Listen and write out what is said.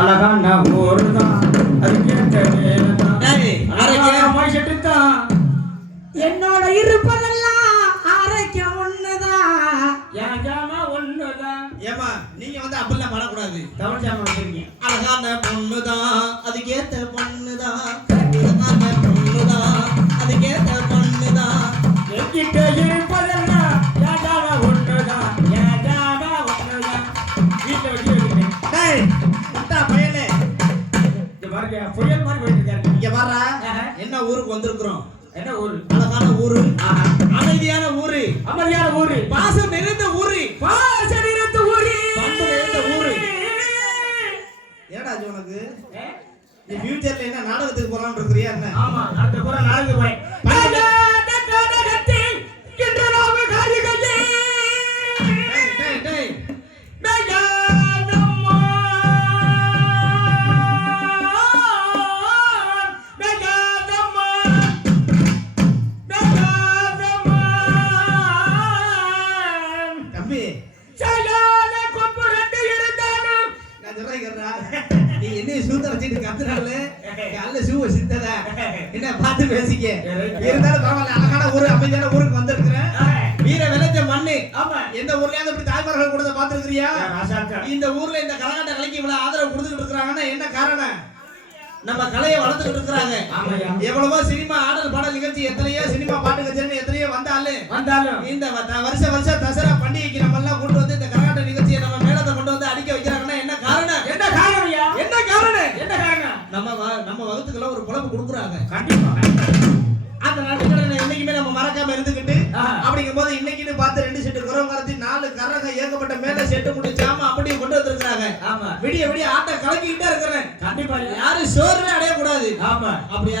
அழகான ஊருதான் அது கேட்ட வேலைதான் என்னோட இருப்பதெல்லாம் ஆரோக்கியம் ஒண்ணுதான் என் ஜாமா ஒண்ணுதான் ஏமா நீங்க வந்து அப்படிலாம் பண்ணக்கூடாது. தமிழ் ஜாமா வச்சிருக்கீங்க. அழகான பொண்ணுதான் அதுக்கேத்த பொண்ணுதான் அழகான பொண்ணுதான் அதுக்கேத்த பொண்ணுதான் எங்கிட்ட இருப்பதெல்லாம் புயல் மாதிரி போயிட்டு இருக்காரு இங்க ஆஹா. என்ன ஊருக்கு வந்திருக்கிறோம்? என்ன ஊரு? அழகான ஊரு. அமைதியான ஊரு. அமைதியான ஊரு. பாசம் நிறைந்த ஊரு. பாசனிருத்த ஊரு. பண்பு நிறைந்த ஊரு. உனக்கு? ஏ? நீ ஃபியூச்சர்ல என்ன நாடகத்துக்கு போலாம்னு இருக்கிறியா என்ன? ஆமா அடுத்த குறை நாளைக்கு போய் தம்பி. நான் சொல்றேன் கேட்றா. நீ என்ன சூத்த வச்சுட்டு கத்துறாள்? காலைல சூவை சித்தத. என்ன பார்த்து பேசிக்க. இருந்தாலும் பரவாயில்ல அழகான ஊரு அமைதியான ஊருக்கு வந்திருக்கிறேன். வீர விளைஞ்ச மண்ணு. எந்த ஊர்லயாவது இப்படி தாய்மார்கள் கொடுத்த பாத்துருக்கிறியா இந்த ஊர்ல இந்த கரகாட்ட கலைக்கு இவ்வளவு ஆதரவு கொடுத்துட்டு இருக்காங்கன்னா என்ன காரணம்? நம்ம கலையை வளர்த்துக்கிட்டு இருக்கிறாங்க. எவ்வளவோ சினிமா ஆடல் பாடல் நிகழ்ச்சி எத்தனையோ சினிமா பாட்டு கச்சேரி எத்தனையோ வந்தாலும் வந்தாலும். இந்த வருஷ வருஷம் தசரா பண்டிகைக்கு நம்ம எல்லாம் கொண்டு வந்து இந்த கரகாட்ட நிகழ்ச்சியை நம்ம மேலத்தை கொண்டு வந்து அடிக்க வைக்கிறாங்கன்னா என்ன காரணம்? என்ன காரணம் என்ன காரணம்? என்ன காரணம்? நம்ம நம்ம வகுத்துக்கெல்லாம் ஒரு குழம்பு கொடுக்குறாங்க. கண்டிப்பா. அந்த நாட்டுகளை என்னைக்குமே நம்ம மறக்காம இருந்துக்கிட்டு. அப்படிங்கும் போது இன்னைக்குன்னு பார்த்து ரெண்டு செட்டு குரவங்காரத்தி நாலு கரக ஏகப்பட்ட மேல செட்டு முடி ஜாமா அப்படியே கொண்டு வந்திருக்கிறாங்க. ஆமா. விடிய விடிய ஆட்ட கலக்கிக்கிட்டே இருக்கிறேன். கண்டிப்பா. யாரும் சோர்வே அடையக்கூடாது. ஆமா. அப்படி